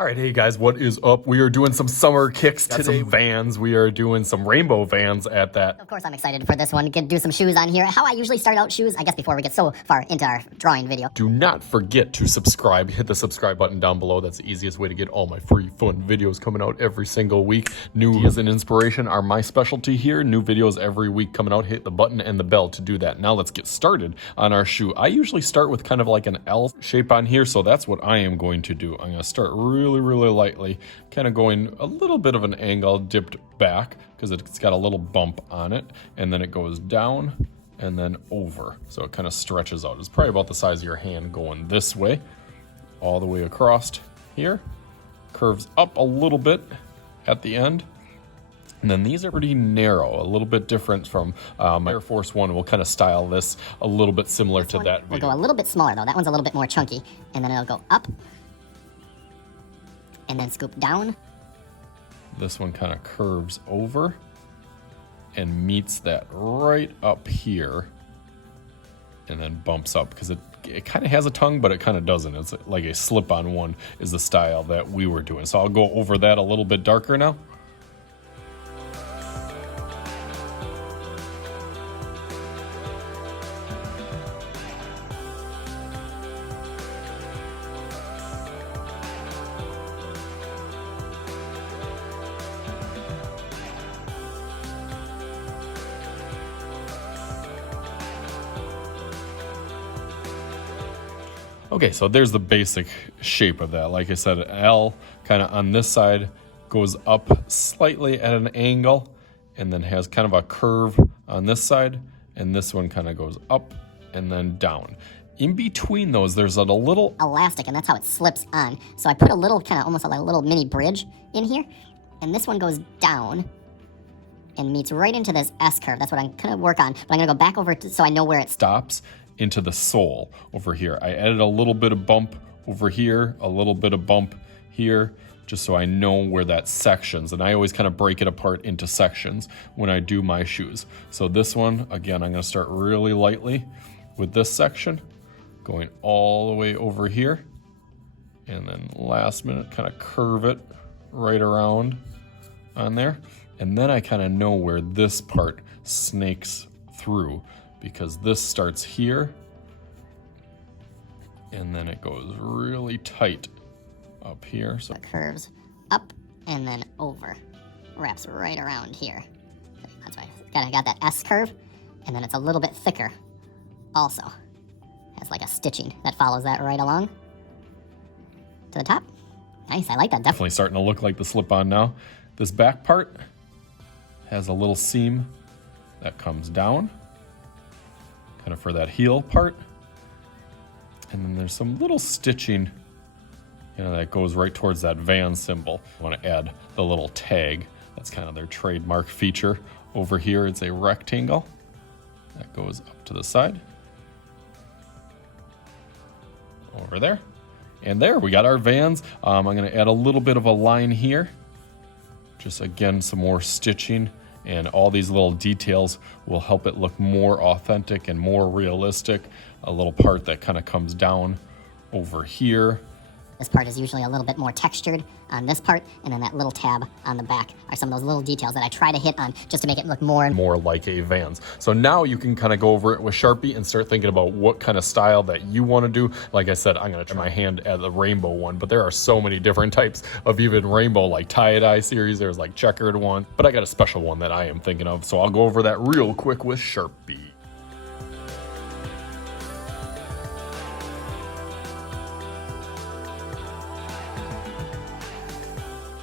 All right, hey guys, what is up? We are doing some summer kicks today. Some Vans. We are doing some rainbow Vans at that. Of course, I'm excited for this one. Get do some shoes on here. How I usually start out shoes, I guess before we get so far into our drawing video. Do not forget to subscribe. Hit the subscribe button down below. That's the easiest way to get all my free, fun videos coming out every single week. New ideas and inspiration are my specialty here. New videos every week coming out. Hit the button and the bell to do that. Now let's get started on our shoe. I usually start with kind of like an L shape on here, so that's what I am going to do. I'm going to start really lightly, kind of going a little bit of an angle, dipped back because it's got a little bump on it, and then it goes down and then over, so it kind of stretches out. It's probably about the size of your hand going this way, all the way across here, curves up a little bit at the end, and then these are pretty narrow, a little bit different from my Air Force One. We'll kind of style this a little bit similar to that video. We'll go a little bit smaller though. That one's a little bit more chunky, and then it'll go up and then scoop down. This one kind of curves over and meets that right up here and then bumps up because it kind of has a tongue, but it kind of doesn't. It's like a slip-on one is the style that we were doing. So I'll go over that a little bit darker now. Okay, so there's the basic shape of that. Like I said, L kind of on this side goes up slightly at an angle and then has kind of a curve on this side, and this one kind of goes up and then down. In between those, there's a little elastic, and that's how it slips on. So I put a little kind of almost like a little mini bridge in here, and this one goes down and meets right into this S curve. That's what I'm gonna work on, but I'm gonna go back over so I know where it stops into the sole over here. I added a little bit of bump over here, a little bit of bump here, just so I know where that sections. And I always kind of break it apart into sections when I do my shoes. So this one, again, I'm gonna start really lightly with this section, going all the way over here. And then last minute, kind of curve it right around on there. And then I kind of know where this part snakes through, because this starts here and then it goes really tight up here. So it curves up and then over, wraps right around here. That's why I got that S curve, and then it's a little bit thicker also. Has like a stitching that follows that right along to the top. Nice, I like that. Definitely starting to look like the slip-on now. This back part has a little seam that comes down, kind of for that heel part. And then there's some little stitching, that goes right towards that Van symbol. I want to add the little tag. That's kind of their trademark feature. Over here, it's a rectangle that goes up to the side. Over there. And there, we got our Vans. I'm going to add a little bit of a line here. Just again, some more stitching. And all these little details will help it look more authentic and more realistic. A little part that kind of comes down over here. This part is usually a little bit more textured on this part, and then that little tab on the back are some of those little details that I try to hit on just to make it look more like a Vans. So now you can kind of go over it with Sharpie and start thinking about what kind of style that you want to do. Like I said, I'm going to try my hand at the rainbow one, but there are so many different types of even rainbow, like tie-dye series. There's like checkered one, but I got a special one that I am thinking of. So I'll go over that real quick with Sharpie.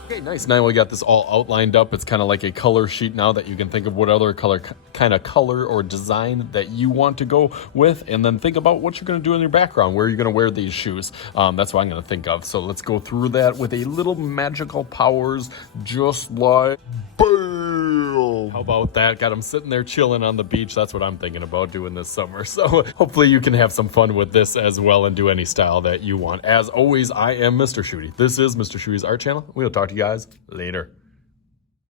Okay, nice. Now we got this all outlined up. It's kind of like a color sheet now that you can think of what other kind of color or design that you want to go with, and then think about what you're going to do in your background, where you're going to wear these shoes. That's what I'm going to think of. So let's go through that with a little magical powers, just like BAM! How about that? Got them sitting there chilling on the beach. That's what I'm thinking about doing this summer. So hopefully you can have some fun with this as well and do any style that you want. As always, I am Mr. Shooty. This is Mr. Shooty's Art Channel. We'll talk to you guys later.